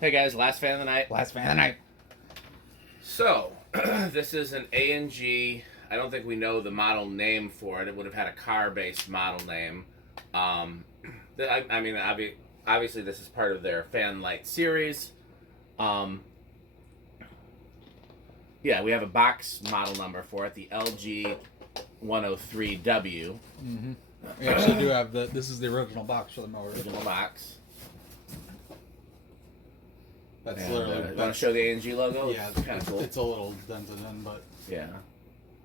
Hey guys, last fan of the night. Last fan of the night. So, this is an A&G. I don't think we know the model name for it. It would have had a car-based model name. Um, obviously this is part of their Fanlite series. Um, yeah, we have a box model number for it, the LG-103W. Mm-hmm. We actually do have this is the original box for the motor. Original box. That's And, literally. want to show the A&G logo? Yeah, it's kind of cool. It's a little dented in, but Yeah.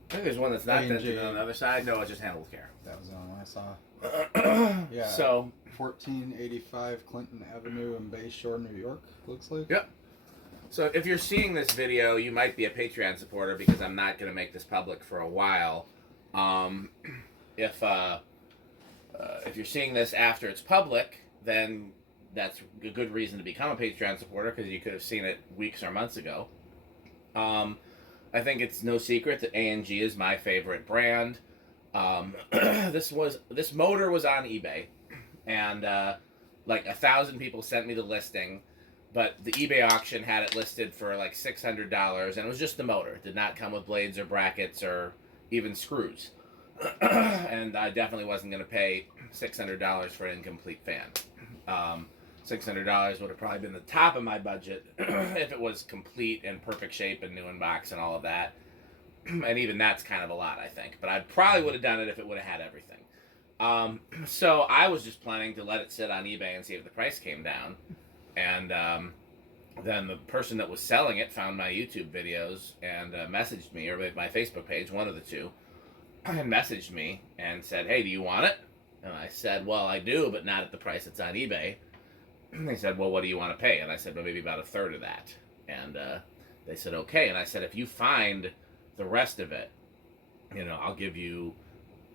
I think there's one that's not A&G. dented on the other side. No, it's just handled with care. that was the only one I saw. Yeah. So, 1485 Clinton Avenue in Bay Shore, New York. Looks like. yep. So if you're seeing this video, you might be a Patreon supporter because I'm not going to make this public for a while. If you're seeing this after it's public, then that's a good reason to become a Patreon supporter because you could have seen it weeks or months ago. I think it's no secret that A&G is my favorite brand. This motor was on eBay, and like 1,000 people sent me the listing, but the eBay auction had it listed for like $600, and it was just the motor. It did not come with blades or brackets or even screws. And I definitely wasn't going to pay $600 for an incomplete fan. $600 would have probably been the top of my budget if it was complete and perfect shape and new in box and all of that. And even that's kind of a lot, I think. But I probably would have done it if it would have had everything. So I was just planning to let it sit on eBay and see if the price came down. And then the person that was selling it found my YouTube videos and messaged me, or my Facebook page, one of the two, and messaged me and said, "Hey, do you want it?" And I said, "Well, I do, but not at the price it's on eBay." And they said, "Well, what do you want to pay?" And I said, "Well, maybe about a third of that." And they said, "Okay." And I said, "If you find the rest of it, I'll give you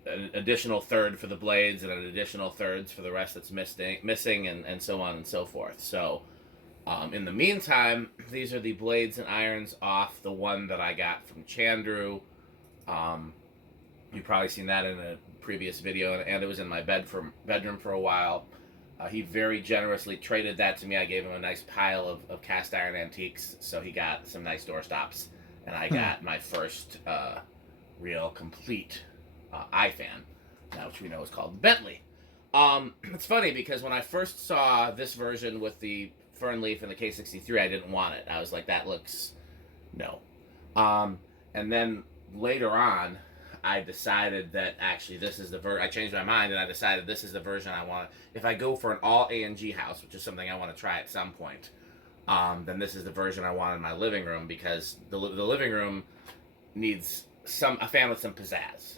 an additional third for the blades and an additional thirds for the rest that's missing and so on and so forth." So in the meantime, these are the blades and irons off the one that I got from Chandru. You've probably seen that in a previous video, and it was in my bedroom for a while. He very generously traded that to me. I gave him a nice pile of cast iron antiques, so he got some nice door stops, and I got my first real complete iFan, which we know is called Bentley. It's funny because when I first saw this version with the Fernleaf and the K63, I didn't want it. I was like, that looks no. And then later on, I decided that actually this is the I changed my mind and I decided this is the version I want. If I go for an all A&G house, which is something I want to try at some point, then this is the version I want in my living room because the living room needs a fan with some pizzazz.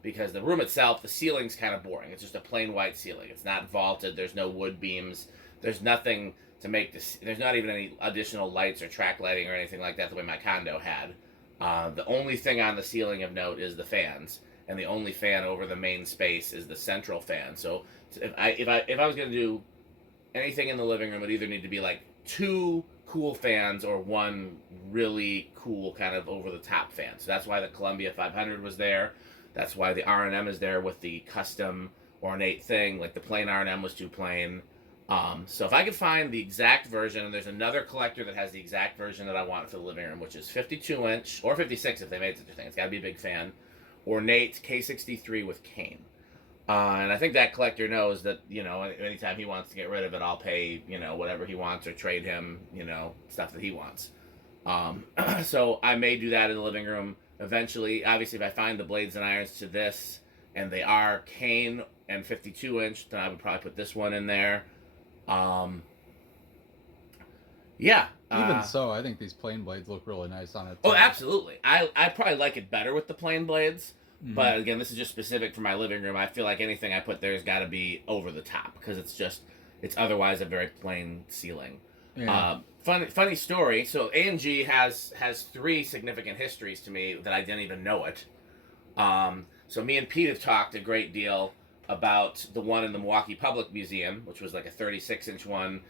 Because the room itself, the ceiling's kind of boring. It's just a plain white ceiling. It's not vaulted. There's no wood beams. There's nothing to make this. There's not even any additional lights or track lighting or anything like that the way my condo had. The only thing on the ceiling of note is the fans, and the only fan over the main space is the central fan. So if I was going to do anything in the living room, it would either need to be like 2 cool fans or 1 really cool kind of over the top fan. So that's why the Columbia 500 was there. That's why the R&M is there with the custom ornate thing. Like the plain R&M was too plain. So if I could find the exact version, and there's another collector that has the exact version that I want for the living room, which is 52-inch, or 56 if they made such a thing. It's got to be a big fan. Ornate K63 with cane. And I think that collector knows that, anytime he wants to get rid of it, I'll pay, whatever he wants or trade him, stuff that he wants. So I may do that in the living room eventually. Obviously, if I find the blades and irons to this, and they are cane and 52-inch, then I would probably put this one in there. Yeah. Even so, I think these plain blades look really nice on it. Oh, absolutely. I probably like it better with the plain blades. Mm-hmm. But again, this is just specific for my living room. I feel like anything I put there has got to be over the top because it's otherwise a very plain ceiling. Yeah. Funny story. So A&G has 3 significant histories to me that I didn't even know it. So me and Pete have talked a great deal about the one in the Milwaukee Public Museum, which was like a 36-inch one.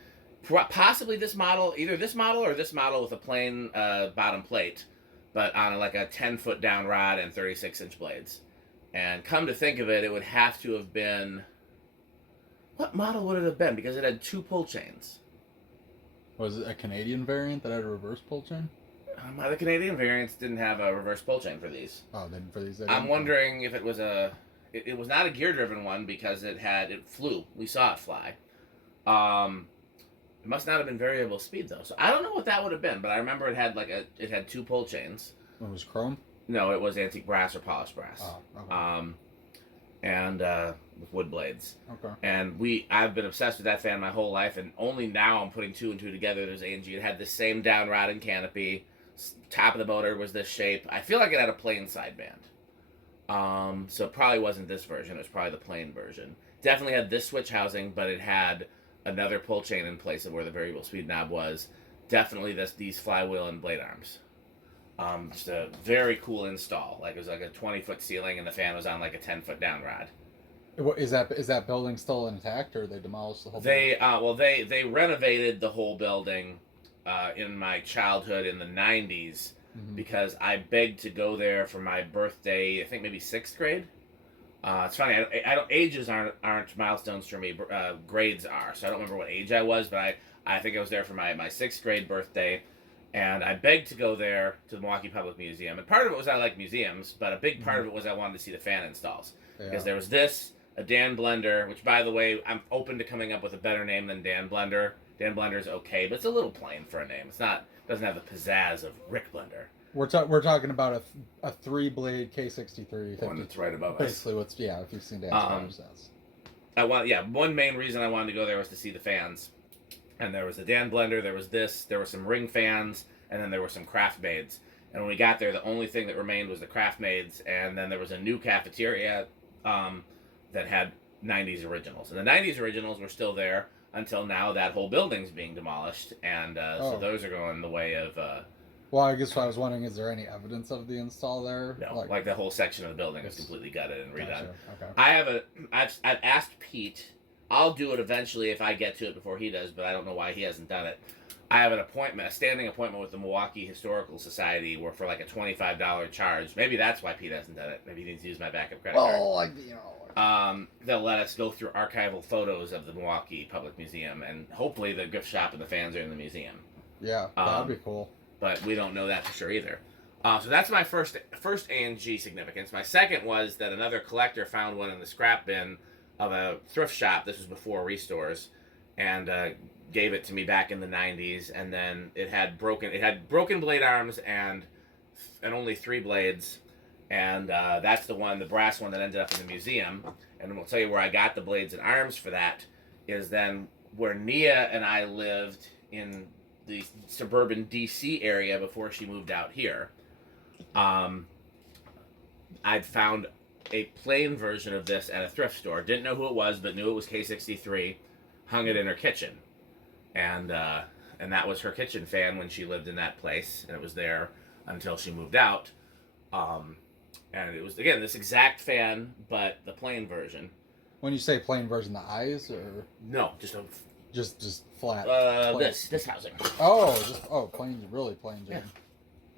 Possibly this model, either this model or this model with a plain bottom plate, but on like a 10-foot down rod and 36-inch blades. And come to think of it, it would have to have been... What model would it have been? Because it had 2 pull chains. Was it a Canadian variant that had a reverse pull chain? The Canadian variants didn't have a reverse pull chain for these. Oh, then for these, I'm wondering if it was it was not a gear-driven one because it flew. We saw it fly. It must not have been variable speed though, so I don't know what that would have been. But I remember it had it had 2 pull chains. It was chrome. No, it was antique brass or polished brass. Oh, okay. And with wood blades. Okay. And I've been obsessed with that fan my whole life, and only now I'm putting 2 and 2 together. There's A&G. It had the same down rod and canopy. Top of the motor was this shape. I feel like it had a plain sideband. So it probably wasn't this version. It was probably the plain version. Definitely had this switch housing, but it had another pull chain in place of where the variable speed knob was. Definitely these flywheel and blade arms. Just a very cool install. Like, it was like a 20-foot ceiling, and the fan was on like a 10-foot down rod. Is that building still intact, or they demolished the whole? They renovated the whole building in my childhood in the 90s, because I begged to go there for my birthday. I think maybe 6th grade. It's funny. I don't ages aren't milestones for me. Grades are. So I don't remember what age I was, but I think I was there for my 6th grade birthday. And I begged to go there to the Milwaukee Public Museum. And part of it was I like museums, but a big part of it was I wanted to see the fan installs. Yeah. Because there was this, a Dan Blender, which, by the way, I'm open to coming up with a better name than Dan Blender. Dan Blender's okay, but it's a little plain for a name. Doesn't have the pizzazz of Rick Blender. We're talking about a 3-blade K63. One that's right above us. Basically, if you've seen Dan's one main reason I wanted to go there was to see the fans. And there was the Dan Blender, there were some ring fans, and then there were some craft maids. And when we got there, the only thing that remained was the craft maids, and then there was a new cafeteria that had 90s originals. And the 90s originals were still there until now. That whole building's being demolished, and so those are going the way of... well, I guess what I was wondering, is there any evidence of the install there? No, like the whole section of the building is completely gutted and redone. Gotcha. Okay. I've asked Pete... I'll do it eventually if I get to it before he does, but I don't know why he hasn't done it. I have a standing appointment with the Milwaukee Historical Society, where for like a $25 charge. Maybe that's why Pete hasn't done it. Maybe he needs to use my backup credit card. They'll let us go through archival photos of the Milwaukee Public Museum, and hopefully the gift shop and the fans are in the museum. Yeah, that'd be cool. But we don't know that for sure either. So that's my first A&G significance. My second was that another collector found one in the scrap bin of a thrift shop. This was before restores, and gave it to me back in the 90s. And then it had broken blade arms and only 3 blades, and that's the brass one that ended up in the museum. And we'll tell you where I got the blades and arms for that is then where Nia and I lived in the suburban DC area before she moved out here. I'd found a plain version of this at a thrift store. Didn't know who it was, but knew it was K63. Hung it in her kitchen, and that was her kitchen fan when she lived in that place, and it was there until she moved out. And it was, again, this exact fan, but the plain version. When you say plain version, the eyes, or no, just flat. This housing. Plain, really plain, Jim. Yeah.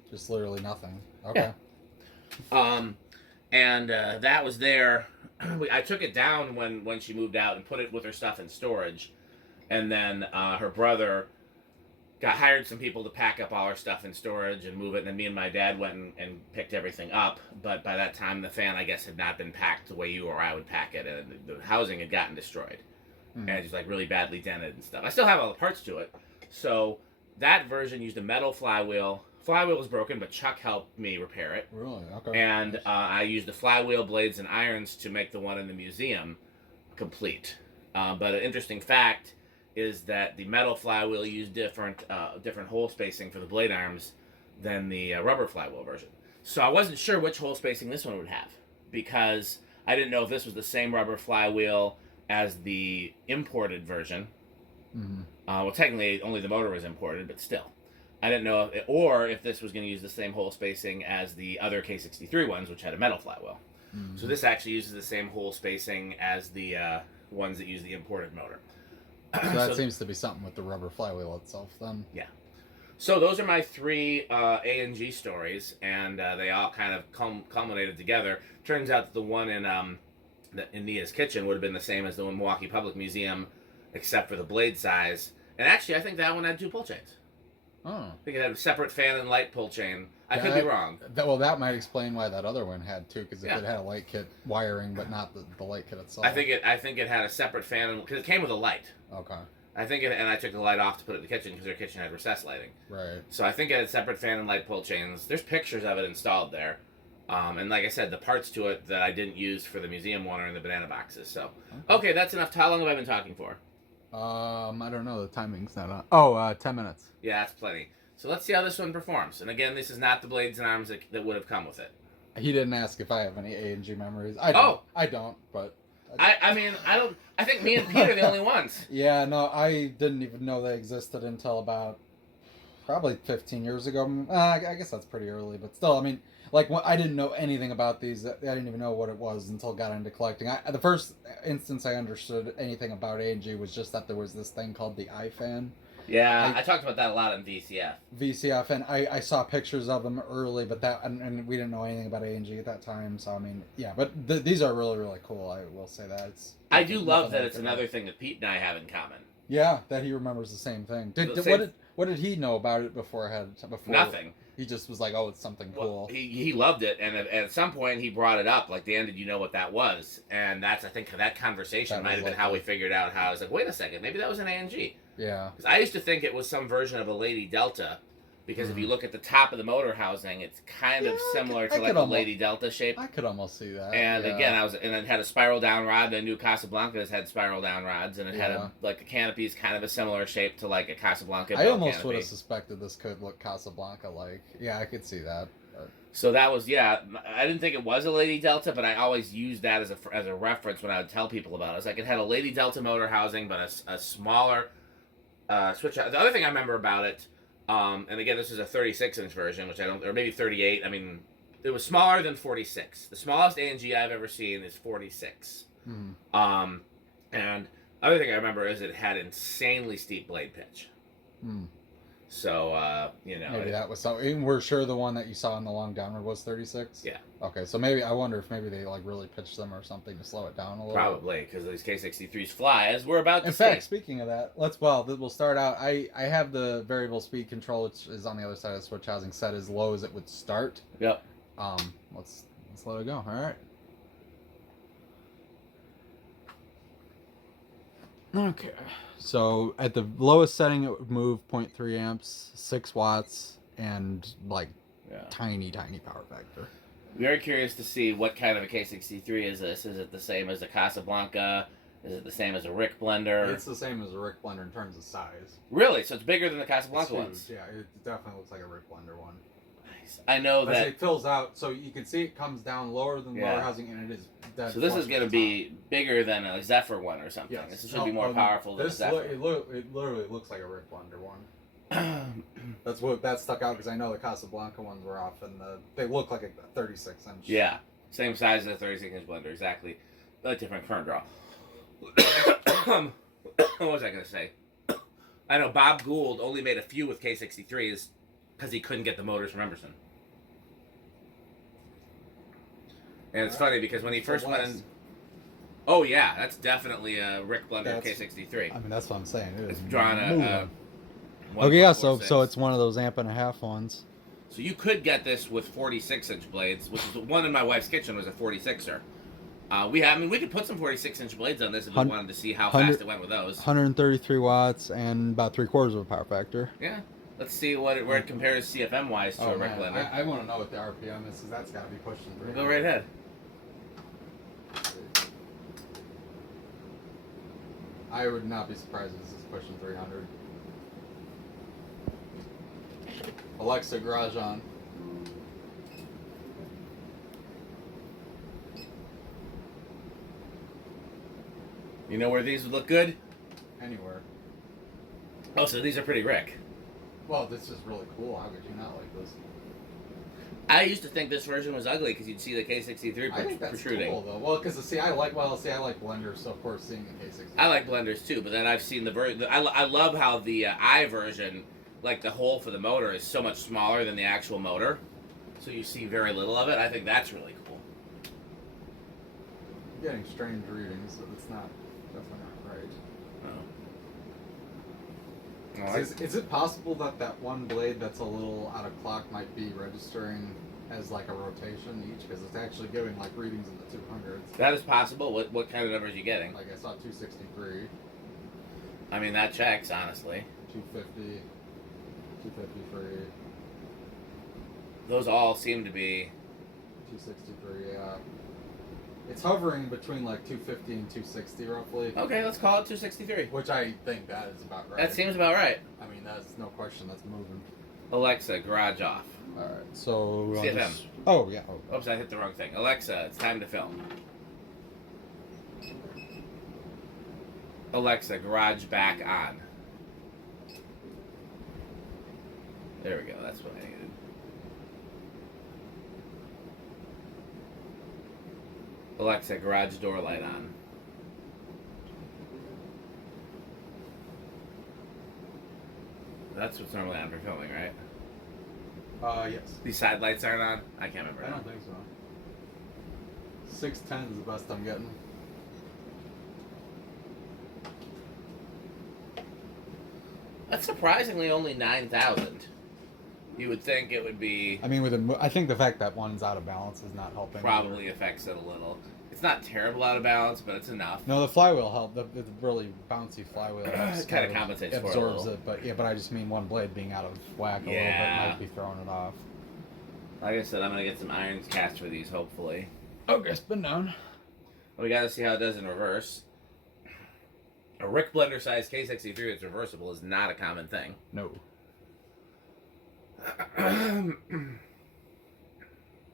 Just literally nothing. Okay. Yeah. And that was there. I took it down when she moved out and put it with her stuff in storage. And then her brother hired some people to pack up all her stuff in storage and move it. And then me and my dad went and picked everything up. But by that time, the fan, I guess, had not been packed the way you or I would pack it. And the housing had gotten destroyed. And it was like really badly dented and stuff. I still have all the parts to it. So that version used a metal flywheel. Flywheel was broken, but Chuck helped me repair it. Really? Okay. And I used the flywheel blades and irons to make the one in the museum complete. But an interesting fact is that the metal flywheel used different hole spacing for the blade arms than the rubber flywheel version. So I wasn't sure which hole spacing this one would have, because I didn't know if this was the same rubber flywheel as the imported version. Mm-hmm. Well, technically only the motor was imported, but still. I didn't know if this was going to use the same hole spacing as the other K63 ones, which had a metal flywheel. Mm-hmm. So this actually uses the same hole spacing as the ones that use the imported motor. So that seems to be something with the rubber flywheel itself, then. Yeah. So those are my 3 A&G stories, and they all kind of culminated together. Turns out that the one in Nia's kitchen would have been the same as the Milwaukee Public Museum, except for the blade size. And actually, I think that one had 2 pull chains. Oh. I think it had a separate fan and light pull chain. I could be wrong. That might explain why that other one had 2, because if it had a light kit wiring, but not the light kit itself. I think it had a separate fan because it came with a light. Okay. And I took the light off to put it in the kitchen because their kitchen had recessed lighting. Right. So I think it had separate fan and light pull chains. There's pictures of it installed there. And like I said, the parts to it that I didn't use for the museum one are in the banana boxes. So, okay, that's enough. How long have I been talking for? I don't know. The timing's not on. Oh, 10 minutes. Yeah, that's plenty. So let's see how this one performs. And again, this is not the blades and arms that would have come with it. He didn't ask if I have any A&G memories. I don't, but... I mean, I don't... I think me and Pete are the only ones. Yeah, no, I didn't even know they existed until about probably 15 years ago. I guess that's pretty early, but still, I mean, like, I didn't know anything about these. I didn't even know what it was until I got into collecting. The first instance I understood anything about A&G was just that there was this thing called the iFan. Yeah, I talked about that a lot in VCF, and I saw pictures of them early, but and we didn't know anything about A&G at that time, so I mean, yeah, but these are really, really cool, I will say that. I do love that it's another thing that Pete and I have in common. Yeah, that he remembers the same thing. What did he know about it before? Nothing. He just was like, oh, it's something cool. Well, he loved it, and at some point he brought it up, like, Dan, did you know what that was? And that's, I think, that conversation might have been how we figured out how, I was like, wait a second, maybe that was an A&G. Yeah. Because I used to think it was some version of a Lady Delta, because if you look at the top of the motor housing, it's kind of similar to like a Lady Delta shape. I could almost see that. And again, and it had a spiral down rod. I knew Casablanca's had spiral down rods, and it had the canopy's kind of a similar shape to like a Casablanca. I almost would have suspected this could look Casablanca like. Yeah, I could see that. So that was, I didn't think it was a Lady Delta, but I always used that as a reference when I would tell people about it. It's like it had a Lady Delta motor housing, but a smaller switch. The other thing I remember about it, and again, this is a 36-inch version, which or maybe 38. I mean, it was smaller than 46. The smallest A&G I've ever seen is 46. Mm-hmm. And other thing I remember is it had insanely steep blade pitch. Mm. So, maybe that was something. We're sure the one that you saw in the long downward was 36? Yeah. Okay, so I wonder if maybe they like really pitched them or something to slow it down a little. Probably, because these K63s fly, as we're about to see. In fact, speaking of that, we'll start out. I have the variable speed control, which is on the other side of the switch housing, set as low as it would start. Yep. Let's let it go. All right. Okay. So at the lowest setting, it would move 0.3 amps, 6 watts, and like tiny power factor. Very curious to see what kind of a K63 is this. Is it the same as a Casablanca? Is it the same as a Rick blender? It's the same as a Rick blender in terms of size. Really? So it's bigger than the Casablanca ones? Yeah, it definitely looks like a Rick blender one. Nice. I know that it fills out, so you can see it comes down lower than lower housing, and it is. So this is going to be bigger than a Zephyr one or something. Yes. This should be more powerful than a Zephyr. It literally looks like a Rick blender one. That's what stuck out because I know the Casablanca ones were off, and they look like a 36-inch. Yeah, same size as a 36-inch blender, exactly. But different current draw. What was I going to say? I know Bob Gould only made a few with K63s because he couldn't get the motors from Emerson. And it's funny because when he first went in... Oh, yeah, that's definitely a Rick blender K63. I mean, that's what I'm saying. It's drawn a okay, yeah, so it's one of those 1.5 amp ones. So you could get this with 46-inch blades, which is one in my wife's kitchen was a 46er. We could put some 46-inch blades on this if we wanted to see how fast it went with those. 133 watts and about 3/4 of a power factor. Yeah. Let's see where it compares CFM-wise to a Rick blender. I want to know what the RPM is, because that's got to be pushing 300. Go right ahead. I would not be surprised if this is pushing 300. Alexa, garage on. You know where these would look good? Anywhere. Oh, so these are pretty Rick. Well, this is really cool. How could you not like this? I used to think this version was ugly because you'd see the K63 I think that's protruding. Cool though. Well, because I like blenders, so of course seeing the K63. I like blenders too, but then I've seen the version. I love how the I version, like the hole for the motor, is so much smaller than the actual motor, so you see very little of it. I think that's really cool. I'm getting strange readings, so it's not definitely not right. Oh, Is it possible that that one blade that's a little out of clock might be registering as like a rotation each? Because it's actually giving like readings in the 200s. that is possible. What kind of numbers are you getting? Like I saw 263, I mean, that checks, honestly. 250, 253, Those all seem to be... 263, yeah. It's hovering between like 250 and 260 roughly. Okay, let's call it 263. Which I think that is about right. That seems about right. I mean, that's no question that's moving. Alexa, garage off. Alright, so... CFM. Oh, yeah. Oh. Oops, I hit the wrong thing. Alexa, it's time to film. Alexa, garage back on. There we go, that's what I needed. Alexa, garage door light on. That's what's normally on for filming, right? Yes. These side lights aren't on? I can't remember. I don't think so. 610 is the best I'm getting. That's surprisingly only 9,000. You would think it would be... I mean, I think the fact that one's out of balance is not helping. Probably affects it a little. It's not terrible out of balance, but it's enough. No, the flywheel helped. The really bouncy flywheel kind of compensates for it. Absorbs it, but yeah, but I just mean one blade being out of whack a little bit might be throwing it off. Like I said, I'm gonna get some irons cast for these, hopefully. Okay, spin down. We gotta see how it does in reverse. A Rick Blender size K63 that's reversible is not a common thing. No.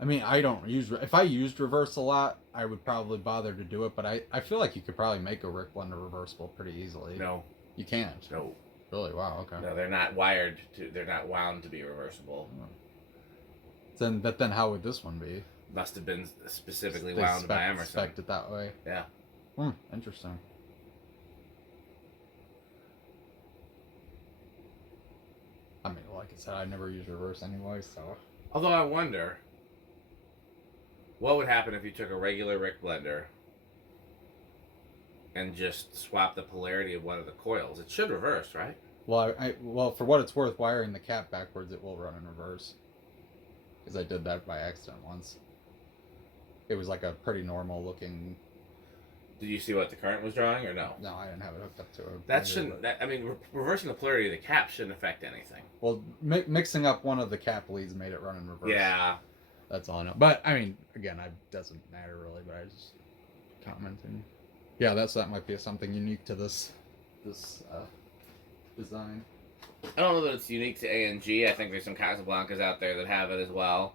I mean, I don't use... If I used reverse a lot, I would probably bother to do it, but I feel like you could probably make a Rick Blender reversible pretty easily. No. You can't? No. Really? Wow, okay. No, they're not wired to... They're not wound to be reversible. But then how would this one be? Must have been specifically wound by Emerson. Spec'd it that way? Yeah. Interesting. I mean, like I said, I never use reverse anyway, so... Although I wonder... What would happen if you took a regular Rick Blender and just swapped the polarity of one of the coils? It should reverse, right? Well, well, for what it's worth, wiring the cap backwards, it will run in reverse. Because I did that by accident once. It was like a pretty normal looking... Did you see what the current was drawing, or no? No, I didn't have it hooked up to it. That shouldn't... I mean, reversing the polarity of the cap shouldn't affect anything. Well, mixing up one of the cap leads made it run in reverse. Yeah. That's all I know. But, I mean, again, it doesn't matter really, but I was just commenting. Yeah, that might be something unique to this design. I don't know that it's unique to A&G. I think there's some Casablancas out there that have it as well.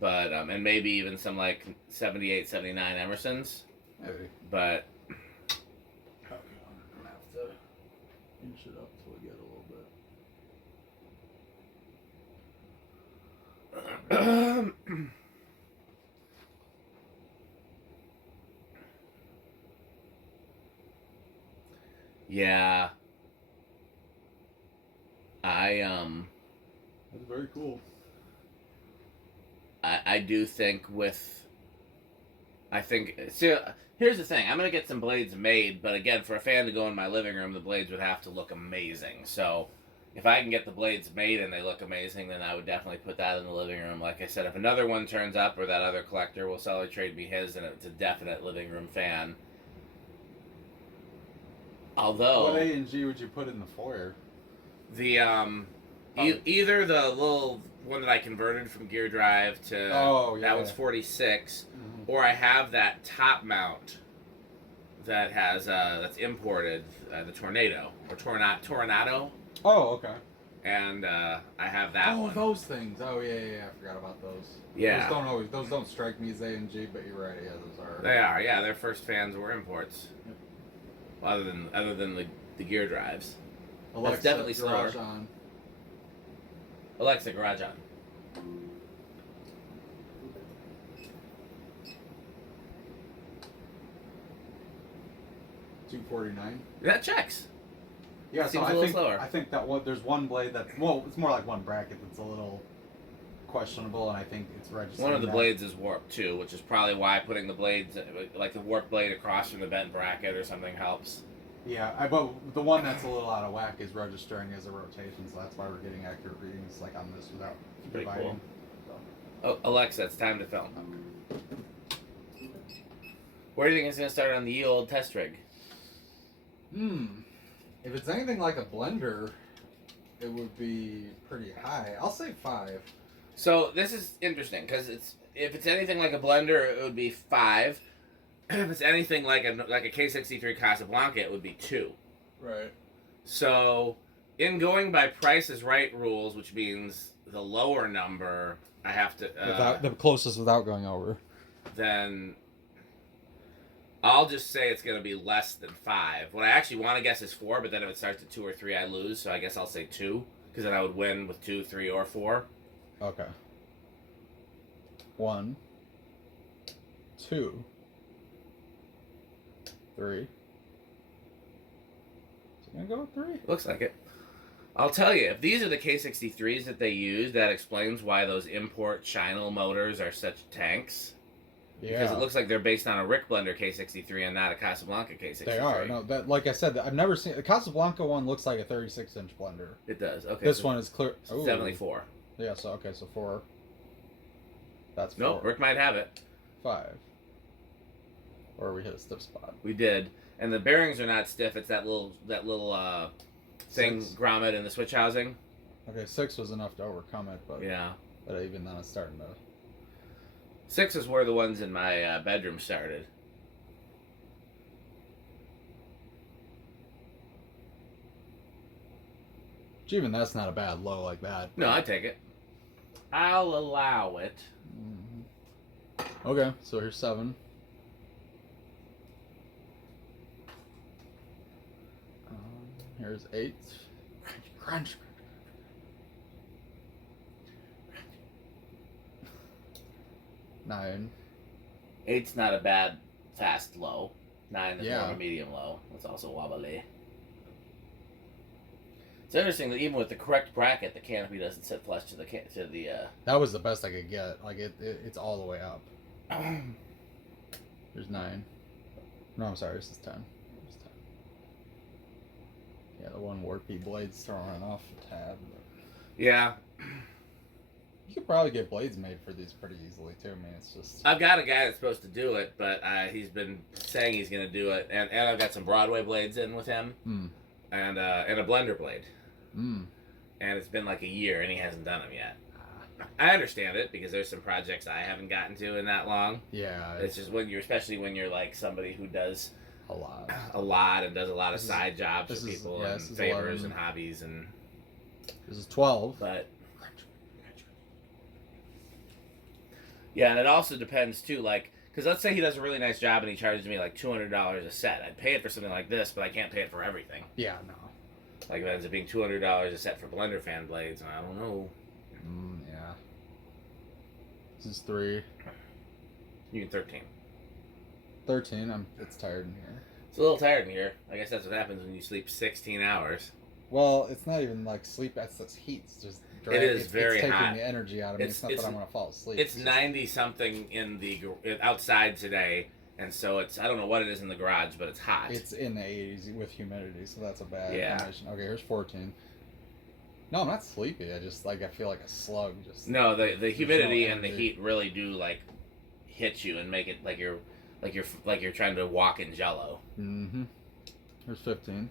But, and maybe even some, like, 78, 79 Emersons. Maybe. But... Okay, I'm going to have to inch it up till we get a little bit. Yeah. That's very cool. I do think see, here's the thing. I'm going to get some blades made, but again, for a fan to go in my living room, the blades would have to look amazing. So if I can get the blades made and they look amazing, then I would definitely put that in the living room. Like I said, if another one turns up or that other collector will sell or trade me his, and it's a definite living room fan. Although... What A&G would you put in the foyer? The, either the little one that I converted from gear drive to... that one's 46. Mm-hmm. Or I have that top mount that has, that's imported, the Tornado. Or Tornado. Oh, okay. And I have that one. Oh, those things. Oh, yeah. I forgot about those. Yeah. Those don't strike me as A&G, but you're right. Yeah, those are. They are. Yeah, their first fans were imports. Yep. Well, other than the gear drives. Alexa, that's definitely slower. garage on. Alexa, garage on. $249. That checks. Yeah, seems so a little slower. I think that there's one blade that's it's more like one bracket that's a little questionable, and I think it's registered. One of the blades is warped too, which is probably why putting the blades, like the warp blade, across from the bent bracket or something helps. Yeah, but the one that's a little out of whack is registering as a rotation, so that's why we're getting accurate readings like on this without Pretty dividing. cool. Oh, Alexa, it's time to film. Where do you think it's going to start on the old test rig? If it's anything like a blender, it would be pretty high. I'll say 5. So this is interesting because if it's anything like a blender, it would be 5. If it's anything like a K63 Casablanca, it would be 2. Right. So, in going by Price is Right rules, which means the lower number, I have to Without the closest without going over. Then I'll just say it's going to be less than 5. What I actually want to guess is 4, but then if it starts at 2 or 3, I lose. So I guess I'll say 2 because then I would win with 2, 3, or 4. Okay. 1, 2, 3. Is it gonna go with 3? Looks like it. I'll tell you, if these are the K63s that they use, that explains why those import China motors are such tanks. Yeah. Because it looks like they're based on a Rick Blender K63 and not a Casablanca K63. They are. No, that like I said, I've never seen the Casablanca one. Looks like a 36-inch blender. It does. Okay. This one is clear. So it's definitely 4. Yeah. So okay. So 4. That's 4. No, Rick might have it. 5. Or we hit a stiff spot. We did, and the bearings are not stiff. It's that little thing 6. grommet in the switch housing. Okay, 6 was enough to overcome it, but Yeah. But even then, it's starting to. 6 is where the ones in my bedroom started. Even that's not a bad low like that. No, I take it. I'll allow it. Mm-hmm. Okay, so here's 7. Here's 8. Crunch. 9. 8's not a bad fast low. 9 is more Yeah. of a medium low. It's also wobbly. It's interesting that even with the correct bracket, the canopy doesn't sit flush to the. That was the best I could get. Like it's all the way up. Here's 9. No, I'm sorry. This is 10. Here's 10. Yeah, the one warpy blade's throwing off a tad. But Yeah. you could probably get blades made for these pretty easily too. I mean, it's just. I've got a guy that's supposed to do it, but he's been saying he's going to do it, and I've got some Broadway blades in with him, and a blender blade, and it's been like a year, and he hasn't done them yet. I understand it because there's some projects I haven't gotten to in that long. Yeah, It's just especially when you're like somebody who does a lot and does a lot of side jobs for people and favors 11. and hobbies and. This is 12. But. Yeah, and it also depends too, like, because let's say he does a really nice job and he charges me like $200 a set. I'd pay it for something like this, but I can't pay it for everything. Yeah, no. Like, if it ends up being $200 a set for blender fan blades, and I don't know. Yeah. This is 3. You can 13. 13. It's tired in here. It's a little tired in here. I guess that's what happens when you sleep 16 hours. Well, it's not even like sleep. That's heat. It's just. It is very it's taking hot. the energy out of me. It's not that I'm gonna fall asleep. It's 90 something in the outside today, and so it's I don't know what it is in the garage, but it's hot. It's in the 80s with humidity, so that's a bad combination. Okay, here's 14. No, I'm not sleepy. I just I feel like a slug. Just no, the humidity and the heat really do like hit you and make it like you're trying to walk in Jello. Mm-hmm. Here's 15.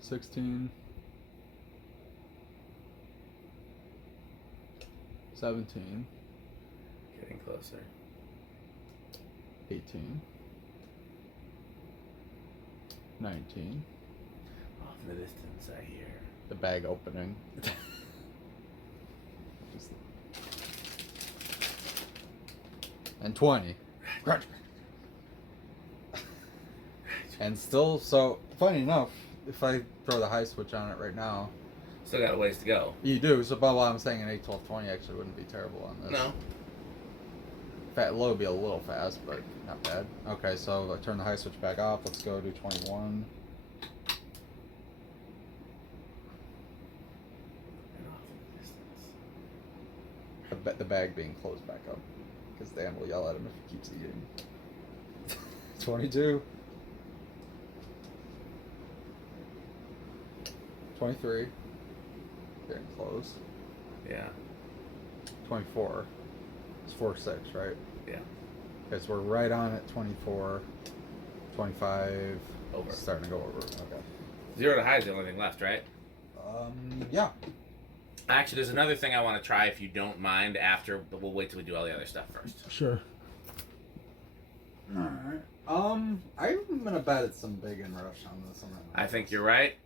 16. 17. Getting closer. 18. 19. Off in the distance, I hear. The bag opening. And 20. And still, so, funny enough, if I throw the high switch on it right now. Still got a ways to go. You do, so but while I'm saying an 8, 12, 20 actually wouldn't be terrible on this. No. Low would be a little fast, but not bad. Okay, so I turn the high switch back off. Let's go to 21. And off in the distance. The bag being closed back up. because Dan will yell at him if he keeps eating. 22. 23. Getting close. Yeah. 24. It's 4-6, right? Yeah. Okay, so we're right on at 24. 25. Over. Starting to go over. Okay. 0 to high is the only thing left, right? Yeah. Actually, there's another thing I want to try if you don't mind after, but we'll wait till we do all the other stuff first. Sure. Alright. I'm gonna bet it's some big inrush on this one. I think you're right.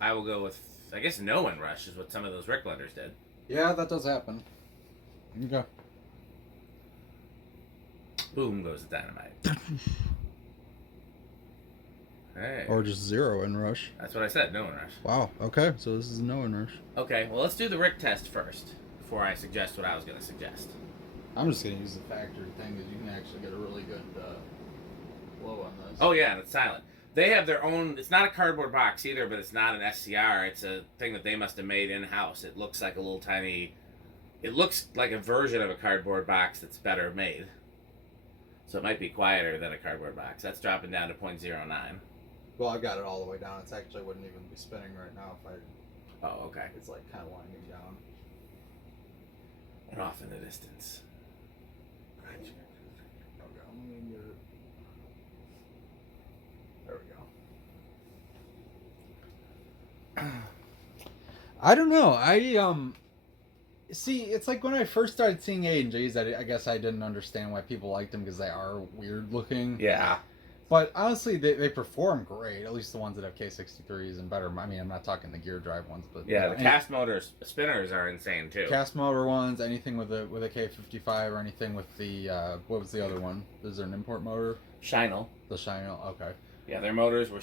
I will go with, I guess, no inrush is what some of those Rick blenders did. Yeah, that does happen. Okay. Boom goes the dynamite. Hey. Or just 0 inrush. That's what I said, no inrush. Wow. Okay, so this is no inrush. Okay, well, let's do the Rick test first before I suggest what I was going to suggest. I'm just gonna use the factory thing because you can actually get a really good flow on this. Oh, yeah, and it's silent. They have their own, it's not a cardboard box either, but it's not an SCR. It's a thing that they must have made in-house. It looks like a little tiny, it looks like a version of a cardboard box that's better made. So it might be quieter than a cardboard box. That's dropping down to 0.09. Well, I've got it all the way down. It's actually wouldn't even be spinning right now if I. Oh, okay. It's like kind of winding down. And off in the distance. Okay, let me get it. There we go. I don't know. See, it's like when I first started seeing A&Gs, I guess I didn't understand why people liked them because they are weird looking. Yeah. But honestly, they perform great. At least the ones that have K63s and better. I mean, I'm not talking the gear drive ones, but yeah, the cast motors, spinners are insane too. Cast motor ones, anything with a K55 or anything with the what was the other one? Is there an import motor? Shinel. The Shinel. Okay. Yeah, their motors were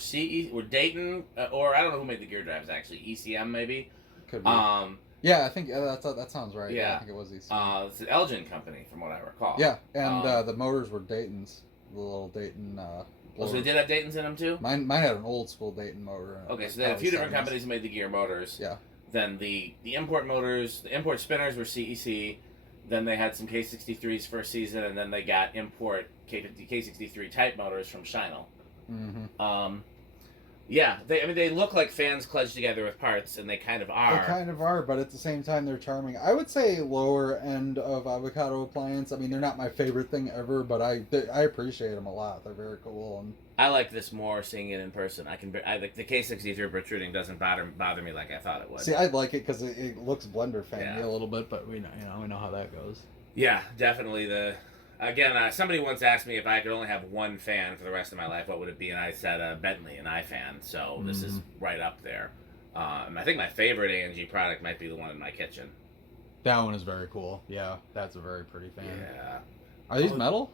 were Dayton, or I don't know who made the gear drives actually. ECM maybe. Could be. Yeah, I think that sounds right. Yeah, I think it was ECM. It's an Elgin company from what I recall. Yeah, and the motors were Dayton's. The little Dayton. Oh, so they did have Dayton's in them too? Mine had an old school Dayton motor. Okay, so they had a few different companies who made the gear motors. Yeah. Then the import motors, the import spinners were CEC. Then they had some K63s for a season, and then they got import K63 type motors from Shinel. Mm-hmm. Yeah, they look like fans clutched together with parts, and they kind of are. They kind of are, but at the same time, they're charming. I would say lower end of avocado appliance. I mean, they're not my favorite thing ever, but I appreciate them a lot. They're very cool. And I like this more seeing it in person. I like the K63 protruding doesn't bother me like I thought it would. See, I like it because it looks blender fanny a little bit, but we know how that goes. Yeah, definitely Again, somebody once asked me if I could only have one fan for the rest of my life, what would it be? And I said Bentley, an iFan. So this is right up there. I think my favorite A&G product might be the one in my kitchen. That one is very cool. Yeah, that's a very pretty fan. Yeah. Are these metal?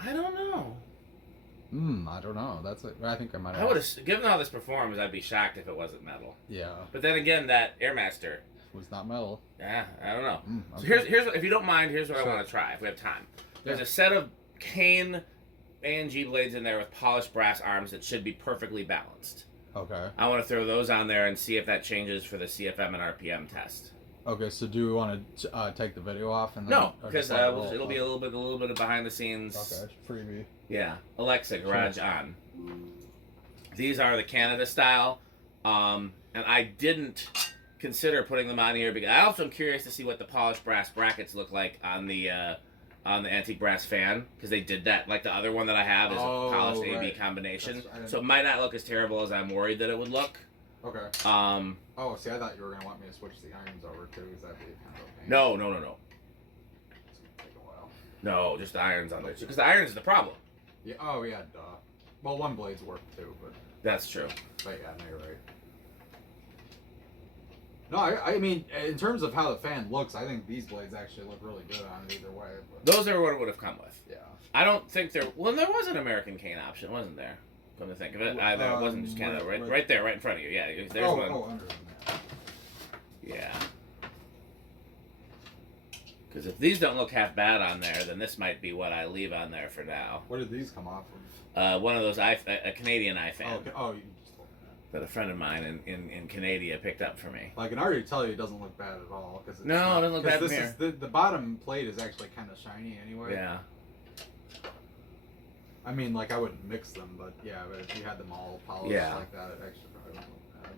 I don't know. I don't know. I think I might have. I would have, given how this performs, I'd be shocked if it wasn't metal. Yeah. But then again, that Airmaster was not metal. Yeah, I don't know. Okay. So here's if you don't mind, here's what I want to try if we have time. There's a set of cane A&G blades in there with polished brass arms that should be perfectly balanced. Okay. I want to throw those on there and see if that changes for the CFM and RPM test. Okay, so do we want to take the video off and then, no, because it'll be a little bit of behind the scenes. Okay, freebie. Yeah, Alexa, garage on. These are the Canada style, and I didn't consider putting them on here because I also am curious to see what the polished brass brackets look like on the antique brass fan, because they did that. Like the other one that I have is a polished AB combination, so it might not look as terrible as I'm worried that it would look. Okay. See, I thought you were gonna want me to switch the irons over too. Is that be kind of a pain? No. It's gonna take a while. No, just the irons on there, because the irons is the problem. Yeah. Oh yeah. Duh. Well, one blade's work too, but. That's true. But yeah, no, you're right. No, I mean, in terms of how the fan looks, I think these blades actually look really good on it either way. But... Those are what it would have come with. Yeah. I don't think there... Well, there was an American cane option, wasn't there? Come to think of it. Either it wasn't just Canada. Right there, right in front of you. Yeah, there's one. Oh, under there. Yeah. Because if these don't look half bad on there, then this might be what I leave on there for now. What did these come off of? One of those, a Canadian iFan. Oh, okay. Oh, you just told me that a friend of mine in Canada picked up for me. I can already tell you it doesn't look bad at all. Cause No, it doesn't look bad from here. The bottom plate is actually kind of shiny anyway. Yeah. I mean, like, I wouldn't mix them, but yeah, but if you had them all polished like that, it actually probably wouldn't look bad.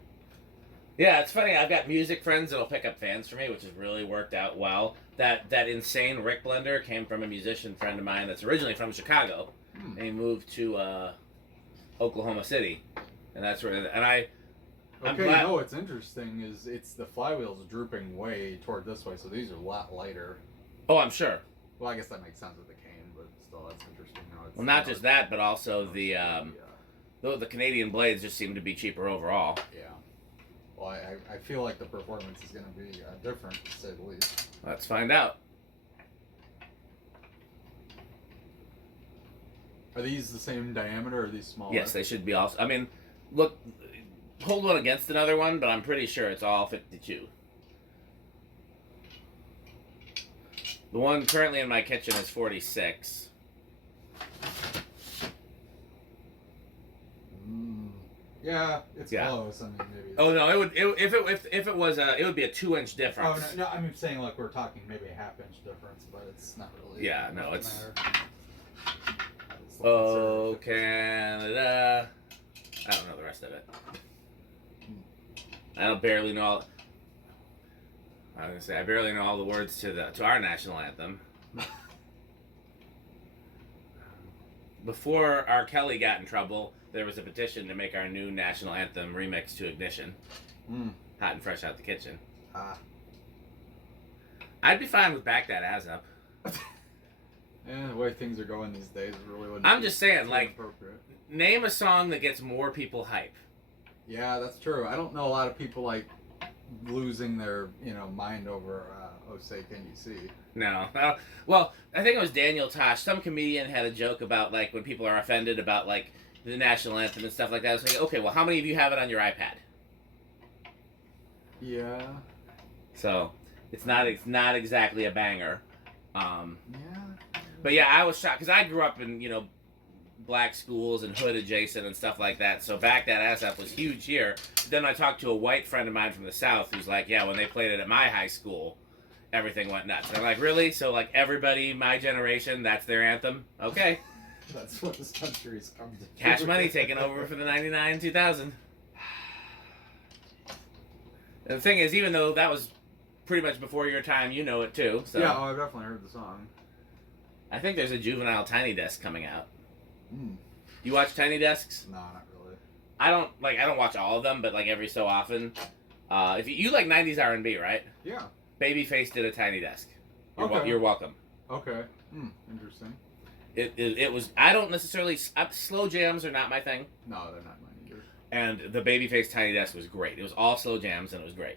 Yeah, it's funny. I've got music friends that'll pick up fans for me, which has really worked out well. That insane Rick blender came from a musician friend of mine that's originally from Chicago, and he moved to Oklahoma City, and that's where. And I'm Okay, glad. you know what's interesting is it's the flywheel's drooping way toward this way, so these are a lot lighter. Oh, I'm sure. Well, I guess that makes sense with the cane, but still, that's interesting. How it's, Well, not just that, but also the Canadian blades just seem to be cheaper overall. Yeah. Well, I feel like the performance is going to be different, to say the least. Let's find out. Are these the same diameter, or are these smaller? Yes, they should be also. I mean, look, hold one against another one, but I'm pretty sure it's all 52. The one currently in my kitchen is 46. Yeah, it's close. I mean, maybe. Oh no, it would if it was it would be a 2-inch difference. Oh no, I'm saying like we're talking maybe a half-inch difference, but it's not really. Yeah, no, it's. Matter. Oh, Canada. I don't know the rest of it. I barely know. I was gonna say I barely know all the words to our national anthem. Before R. Kelly got in trouble, there was a petition to make our new national anthem remix to Ignition. Hot and fresh out the kitchen. I'd be fine with Back That Ass Up. Yeah, the way things are going these days really wouldn't. I'm just saying, like, name a song that gets more people hype. Yeah, that's true. I don't know a lot of people like losing their mind over "Oh Say Can You See." No. Well, I think it was Daniel Tosh. Some comedian had a joke about like when people are offended about like the national anthem and stuff like that. It's like, okay, well, how many of you have it on your iPad? Yeah. So it's not exactly a banger. Yeah. But yeah, I was shocked because I grew up in black schools and hood adjacent and stuff like that. So Back That Ass Up was huge here. Then I talked to a white friend of mine from the South who's like, yeah, when they played it at my high school, everything went nuts. And I'm like, really? So like everybody, my generation, that's their anthem? Okay. That's what this country's come to. Cash Money taking over for the 99 2000. And the thing is, even though that was pretty much before your time, you know it too. So yeah, I've definitely heard the song. I think there's a Juvenile Tiny Desk coming out. You watch Tiny Desks? No, not really. I don't watch all of them, but like every so often. If you like 90s R&B, right? Yeah. Babyface did a Tiny Desk. Okay. You're welcome. Okay. Interesting. It was. I don't necessarily. Slow jams are not my thing. No, they're not mine either. And the Babyface Tiny Desk was great. It was all slow jams and it was great.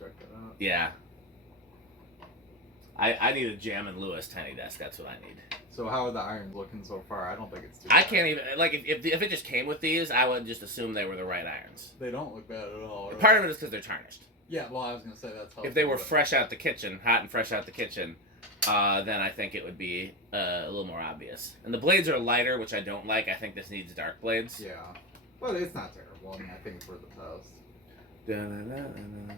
Check that out. Yeah. I need a Jam and Lewis Tiny Desk. That's what I need. So how are the irons looking so far? I don't think it's too I bad. can't even like if it just came with these, I would just assume they were the right irons. They don't look bad at all. Right? Part of it is because they're tarnished. Yeah, well, I was gonna say that's helpful. If they were fresh out the kitchen, hot and fresh out the kitchen, then I think it would be a little more obvious. And the blades are lighter, which I don't like. I think this needs dark blades. Yeah, but it's not terrible. I mean, I think it's for the best. Da-na-na-na-na.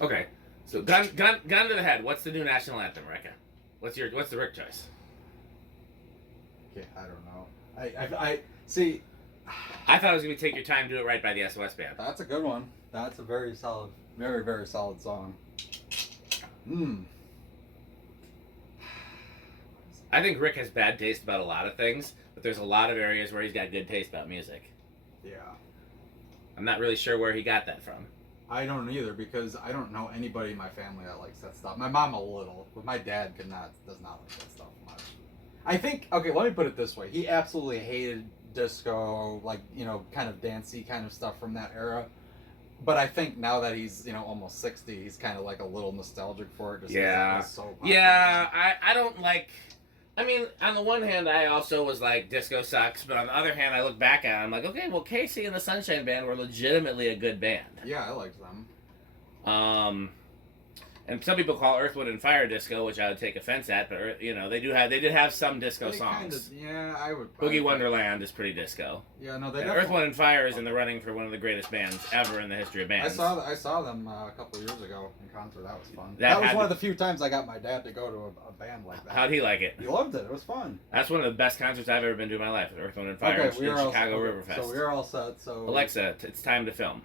Okay, so gun to the head. What's the new national anthem, Rekka? What's the Rick choice? Okay, I don't know. I see. I thought it was gonna be "Take Your Time, Do It Right" by the SOS Band. That's a good one. That's a very solid, very solid song. I think Rick has bad taste about a lot of things, but there's a lot of areas where he's got good taste about music. Yeah. I'm not really sure where he got that from. I don't either because I don't know anybody in my family that likes that stuff. My mom a little, but my dad does not like that stuff much. I think let me put it this way: he absolutely hated disco, like kind of dancey kind of stuff from that era. But I think now that he's, almost 60, he's kind of like a little nostalgic for it. Just 'cause it Yeah. was so popular. Yeah, I don't like. I mean, on the one hand, I also was like, disco sucks, but on the other hand, I look back at it, I'm like, okay, well, Casey and the Sunshine Band were legitimately a good band. Yeah, I liked them. And some people call Earth, Wind, and Fire disco, which I would take offense at, but they did have some disco songs. Yeah, I would. Boogie Wonderland is pretty disco. Yeah, no, they. And Earth, Wind, and Fire is in the running for one of the greatest bands ever in the history of bands. I saw them a couple of years ago in concert. That was fun. That was one of the few times I got my dad to go to a band like that. How'd he like it? He loved it. It was fun. That's one of the best concerts I've ever been to in my life. Earth, Wind, and Fire in Chicago Riverfest. So we're all set. So Alexa, it's time to film.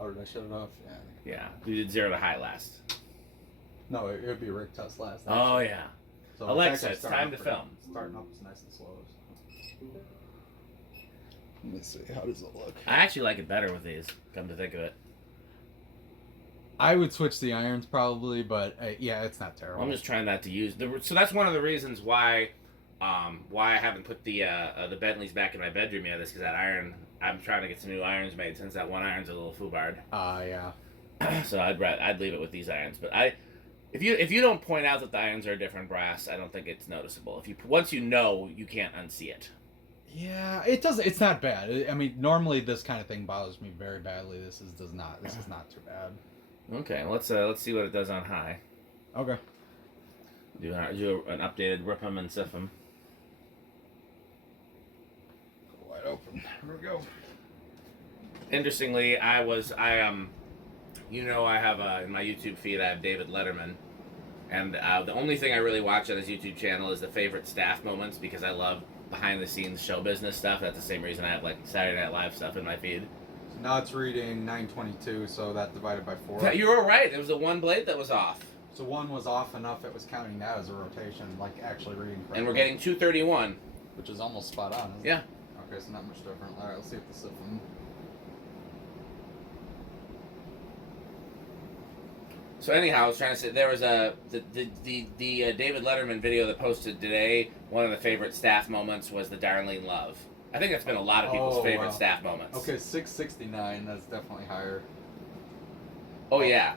Oh, did I shut it off? Yeah. Yeah, we did 0 to high last. No, it would be Rick test last. Actually. Oh yeah. So Alexa, it's time to film. Starting up is nice and slow. So. Let me see. How does it look? I actually like it better with these. Come to think of it. I would switch the irons probably, but yeah, it's not terrible. I'm just trying not to use so that's one of the reasons why I haven't put the Bentleys back in my bedroom yet. Is because that iron. I'm trying to get some new irons made since that one iron's a little foobard. Yeah. So I'd leave it with these irons, but if you don't point out that the irons are a different brass, I don't think it's noticeable. Once you know, you can't unsee it. Yeah, it does. It's not bad. I mean, normally this kind of thing bothers me very badly. This is not too bad. Okay, let's see what it does on high. Okay. Do an updated rip 'em and siff 'em. Wide open. Here we go. Interestingly, I have in my YouTube feed I have David Letterman, and the only thing I really watch on his YouTube channel is the favorite staff moments because I love behind the scenes show business stuff. That's the same reason I have like Saturday Night Live stuff in my feed. So now it's reading 922, so that divided by 4. You were right. There was the one blade that was off. So one was off enough. It was counting that as a rotation, like actually reading correctly. And we're getting 231, which is almost spot on. Isn't yeah. It? Okay, so not much different. All right, let's see if the siphon. So anyhow, I was trying to say there was the David Letterman video that posted today. One of the favorite staff moments was the Darlene Love. I think that's been a lot of people's favorite staff moments. Okay, 669. That's definitely higher. Oh yeah,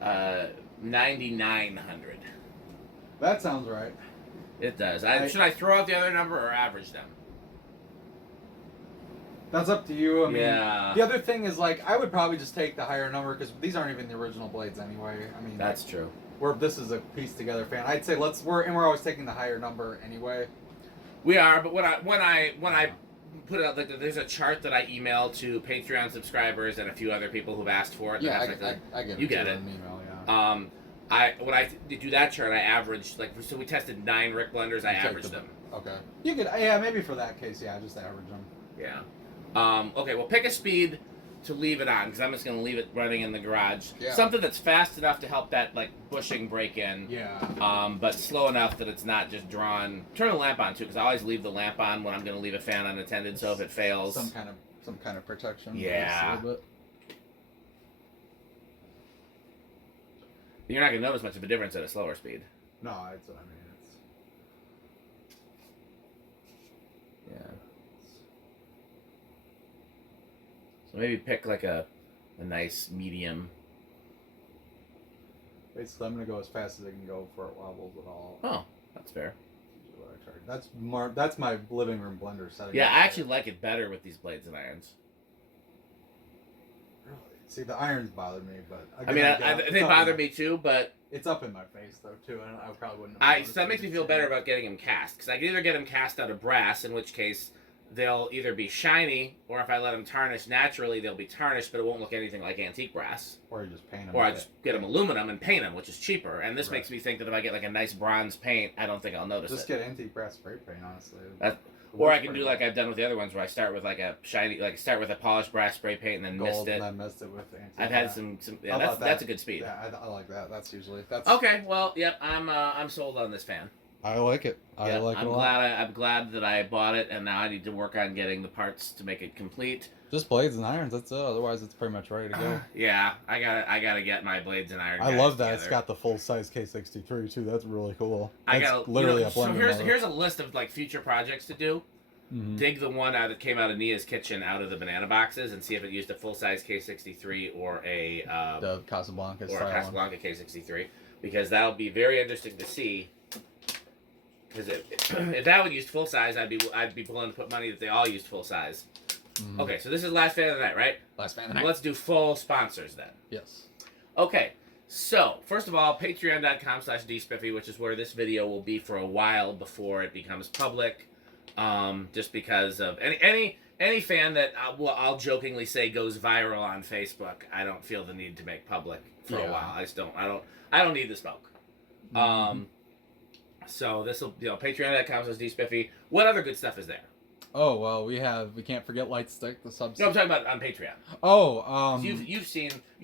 9,900. That sounds right. It does. Should I throw out the other number or average them? That's up to you. I mean, yeah. The other thing is, like, I would probably just take the higher number because these aren't even the original blades anyway. I mean, that's true. This is a piece together fan. I'd say we're always taking the higher number anyway. We are, but when I put it out, like, there's a chart that I emailed to Patreon subscribers and a few other people who've asked for it. Yeah, I get it. You get it. An email, yeah. When I do that chart, I averaged so we tested 9 Rick blenders. I averaged them. Okay. You could, yeah, maybe for that case, yeah, just average them. Yeah. Okay, well, pick a speed to leave it on, because I'm just going to leave it running in the garage. Yeah. Something that's fast enough to help that, like, bushing break in. Yeah. But slow enough that it's not just drawn. Turn the lamp on, too, because I always leave the lamp on when I'm going to leave a fan unattended, so if it fails... Some kind of protection. Yeah. You're not going to notice much of a difference at a slower speed. No, it's, I mean, it's... Yeah. So maybe pick like a nice medium. Basically, I'm gonna go as fast as I can go before it wobbles at all. Oh, that's fair. That's my living room blender setting. Yeah, I actually like it better with these blades and irons. Really? See, the irons bother me, but again, I mean, they bother me too. But it's up in my face though too, and I probably wouldn't. So that makes me feel better about getting them cast, because I can either get them cast out of brass, in which case they'll either be shiny, or if I let them tarnish naturally, they'll be tarnished, but it won't look anything like antique brass. Or you just paint them. Or I just get them aluminum and paint them, which is cheaper. And this makes me think that if I get like a nice bronze paint, I don't think I'll notice just get antique brass spray paint, honestly. Or I can do like I've done with the other ones, where I start with like a shiny, like start with a polished brass spray paint and then mist it. And then mist it with antique. I've had some. Yeah, that's a good speed. Yeah, I like that. That's okay. Well, yep. I'm sold on this fan. I like it. I like it a lot. I'm glad that I bought it, and now I need to work on getting the parts to make it complete. Just blades and irons. That's it. Otherwise, it's pretty much ready to go. Yeah, I gotta get my blades and irons. I love that. Together. It's got the full size K63 too. That's really cool. Here's a list of like future projects to do. dig the one out that came out of Nia's kitchen out of the banana boxes and see if it used a full-size K63 or the Casablanca or style a Casablanca K63, because that'll be very interesting to see. Because if that one used full size, I'd be willing to put money that they all used full size. Mm-hmm. Okay, so this is last fan of the night, right? Last fan of the night. Let's do full sponsors then. Yes. Okay, so first of all, patreon.com/dspiffy, which is where this video will be for a while before it becomes public. Just because of any fan that I'll jokingly say goes viral on Facebook, I don't feel the need to make public for a while. I don't need the smoke. Mm-hmm. So this will, patreon.com/dspiffy. What other good stuff is there? Oh well, we can't forget Lightstick, the subs. No, I'm talking about on Patreon. Oh, you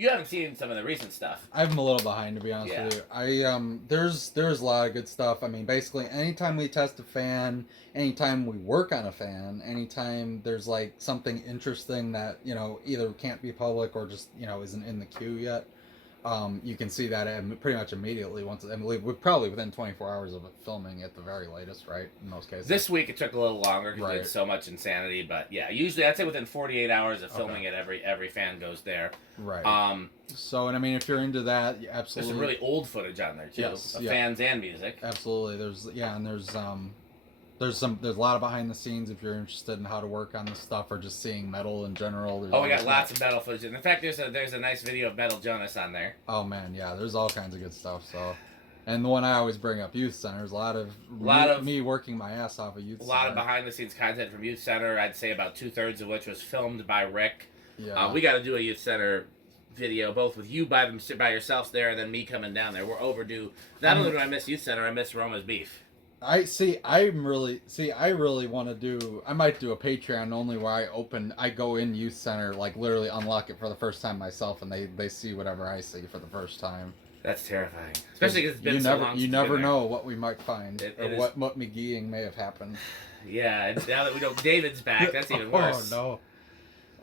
haven't seen some of the recent stuff. I'm a little behind, to be honest with you. There's a lot of good stuff. I mean, basically, anytime we test a fan, anytime we work on a fan, anytime there's like something interesting that either can't be public or just isn't in the queue yet, you can see that pretty much immediately probably within 24 hours of it filming at the very latest, right? In most cases. This week it took a little longer because we had so much insanity, but yeah, usually I'd say within 48 hours of filming it, every fan goes there. Right. So, and I mean, if you're into that, absolutely. There's some really old footage on there too, of fans and music. Absolutely. There's a lot of behind the scenes if you're interested in how to work on this stuff or just seeing metal in general. We got lots of metal footage. In fact, there's a nice video of Metal Jonas on there. Oh man, yeah, there's all kinds of good stuff. So, and the one I always bring up, Youth Center. There's a lot of me working my ass off of Youth Center. A lot of behind the scenes content from Youth Center. I'd say about 2/3 of which was filmed by Rick. Yeah. We got to do a Youth Center video, both with you by yourselves there, and then me coming down there. We're overdue. Not only do I miss Youth Center, I miss Roma's beef. I really want to do. I might do a Patreon only where I go in Youth Center, like literally unlock it for the first time myself, and they see whatever I see for the first time. That's terrifying, especially because it's been so long. You never know what we might find what McGeeing may have happened. Yeah, now that we know David's back, that's even worse. Oh no.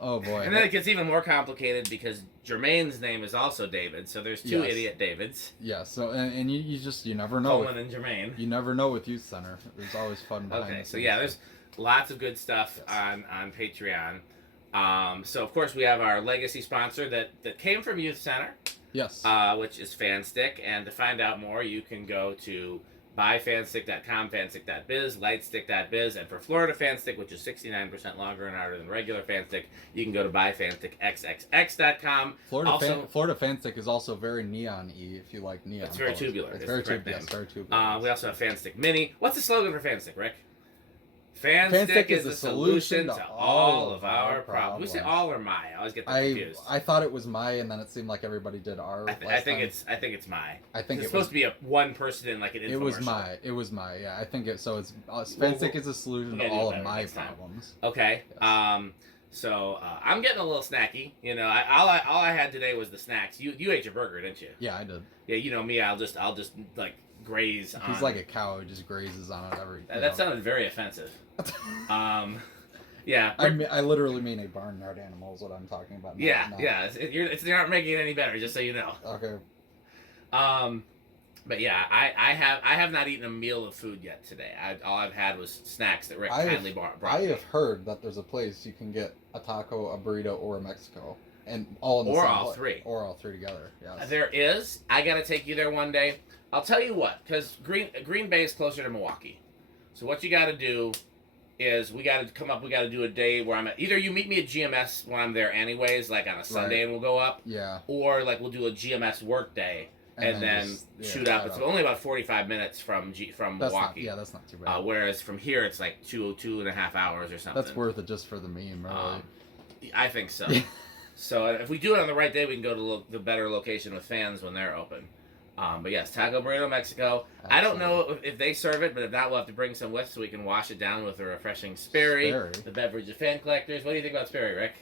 Oh boy. And then it gets even more complicated because Jermaine's name is also David, so there's two idiot Davids. Yeah, so and you never know. Colin and Jermaine. You never know with Youth Center. There's always fun behind the scenes. So yeah, there's lots of good stuff on Patreon. So of course we have our legacy sponsor that came from Youth Center. Yes. Which is Fanstick, and to find out more you can go to buyfanstick.com, fanstick.biz, lightstick.biz, and for Florida Fanstick, which is 69% longer and harder than regular Fanstick, you can go to buyfanstickxxx.com. Florida Fanstick is also very neon-y if you like neon. It's very tubular. It's very tubular. We also have Fanstick Mini. What's the slogan for Fanstick, Rick? Fanstick is the solution to all of our problems. We say all or my. I always get that confused. I thought it was my, and then it seemed like everybody did our. I think it's my. I think it's supposed to be one person in like an infomercial. It was my. Yeah, I think it. So it's Fanstick is a solution to all of my problems. Okay. Yes. So I'm getting a little snacky. All I had today was the snacks. You ate your burger, didn't you? Yeah, I did. Yeah, you know me. I'll just like graze. He's like a cow who just grazes on it every. That sounded very offensive. Yeah. I literally mean a barnyard animal is what I'm talking about. Yeah. You're not making it any better, just so you know. Okay. But yeah, I have not eaten a meal of food yet today. All I've had was snacks that Rick kindly brought. I have heard that there's a place you can get a taco, a burrito, or a Mexico, and all in the same place. Three. Or all three together. Yes. There is. I gotta take you there one day. I'll tell you what, because Green Bay is closer to Milwaukee. So what you got to do is we got to do a day where I'm at. Either you meet me at GMS when I'm there anyways, like on a Sunday, and we'll go up. Yeah. Or like we'll do a GMS work day and then shoot up. It's only about 45 minutes from Milwaukee. That's not too bad. Whereas from here it's like 2.5 hours or something. That's worth it just for the meme, really. I think so. So if we do it on the right day, we can go to the better location with fans when they're open. But yes, Taco Burrito Mexico. Absolutely. I don't know if they serve it, but if not, we'll have to bring some with so we can wash it down with a refreshing Sperry. The beverage of fan collectors. What do you think about Sperry, Rick?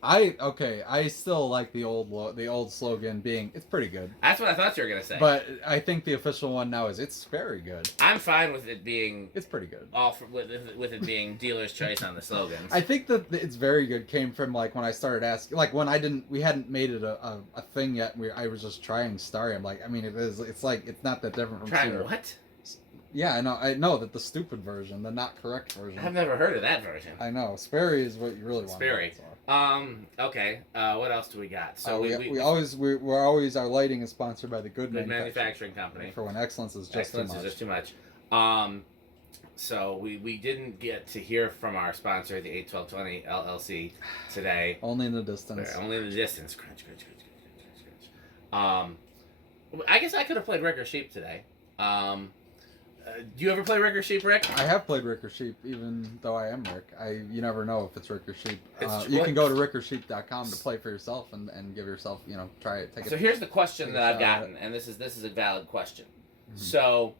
I still like the old slogan being it's pretty good. That's what I thought you were gonna say. But I think the official one now is it's very good. I'm fine with it being it's pretty good. With it being dealer's choice on the slogans. I think that it's very good came from like when I started asking, like when we hadn't made it a thing yet. I was just trying Starry. I'm like, I mean, it's like it's not that different from trying what? Yeah, I know that the stupid version, the not correct version. I've never heard of that version. I know. Sperry is what you really want. Sperry. Okay. What else do we got? So we're always our lighting is sponsored by the Good Manufacturing Company. For when excellence is just too much. So we didn't get to hear from our sponsor, the 81220 LLC, today. Only in the distance. Only in the distance. Crunch. I guess I could have played Rick or Sheep today. Do you ever play Rick or Sheep, Rick? I have played Rick or Sheep, even though I am Rick. You never know if it's Rick or Sheep. You can go to rickorsheep.com to play for yourself and give yourself, try it. So here's the question that I've gotten, and this is a valid question. Mm-hmm. So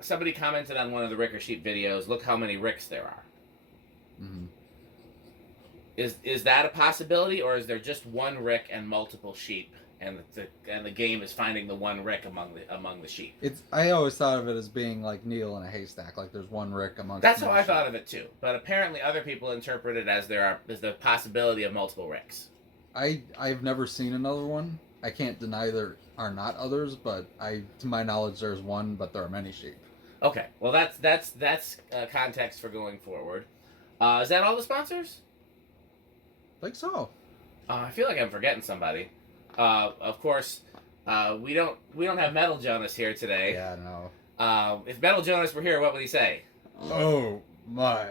somebody commented on one of the Rick or Sheep videos, look how many Ricks there are. Mm-hmm. Is that a possibility, or is there just one Rick and multiple sheep? And the game is finding the one Rick among the sheep. I always thought of it as being like needle in a haystack, like there's one Rick amongst. That's how I thought of it too. But apparently, other people interpret it as there's the possibility of multiple Ricks. I've never seen another one. I can't deny there are not others, but to my knowledge, there's one, but there are many sheep. Okay, well that's context for going forward. Is that all the sponsors? I think so. I feel like I'm forgetting somebody. Of course, we don't have Metal Jonas here today. Yeah, no. If Metal Jonas were here, what would he say? Oh my,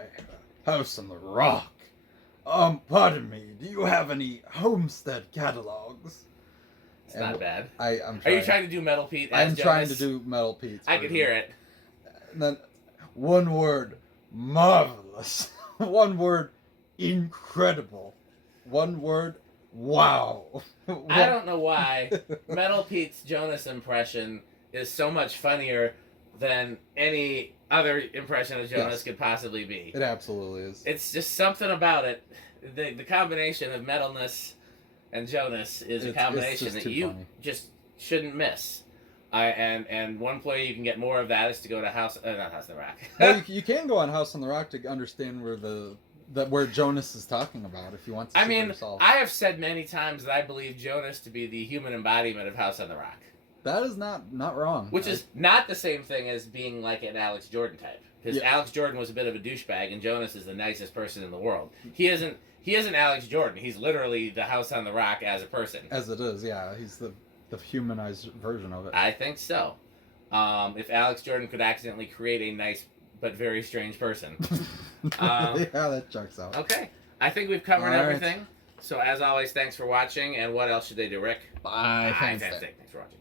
House on the Rock. Pardon me. Do you have any Homestead catalogs? It's not bad. I'm trying. Are you trying to do Metal Pete? I'm trying to do Metal Pete. I could hear it. And then, one word, marvelous. One word, incredible. One word, wow. I don't know why Metal Pete's Jonas impression is so much funnier than any other impression of Jonas could possibly be. It absolutely is. It's just something about it. The combination of metalness and Jonas is a combination that you just shouldn't miss. And one way you can get more of that is to go to not House on the Rock. Well, you can go on House on the Rock to understand where Jonas is talking about if you want to see it yourself. I have said many times that I believe Jonas to be the human embodiment of House on the Rock. That is not wrong. Which is not the same thing as being like an Alex Jordan type. Because Alex Jordan was a bit of a douchebag, and Jonas is the nicest person in the world. He isn't Alex Jordan. He's literally the House on the Rock as a person. As it is, yeah. He's the humanized version of it. I think so. If Alex Jordan could accidentally create a nice but very strange person. Yeah, that checks out. Okay. I think we've covered everything. So as always, thanks for watching. And what else should they do, Rick? Bye. Fantastic. Thanks for watching.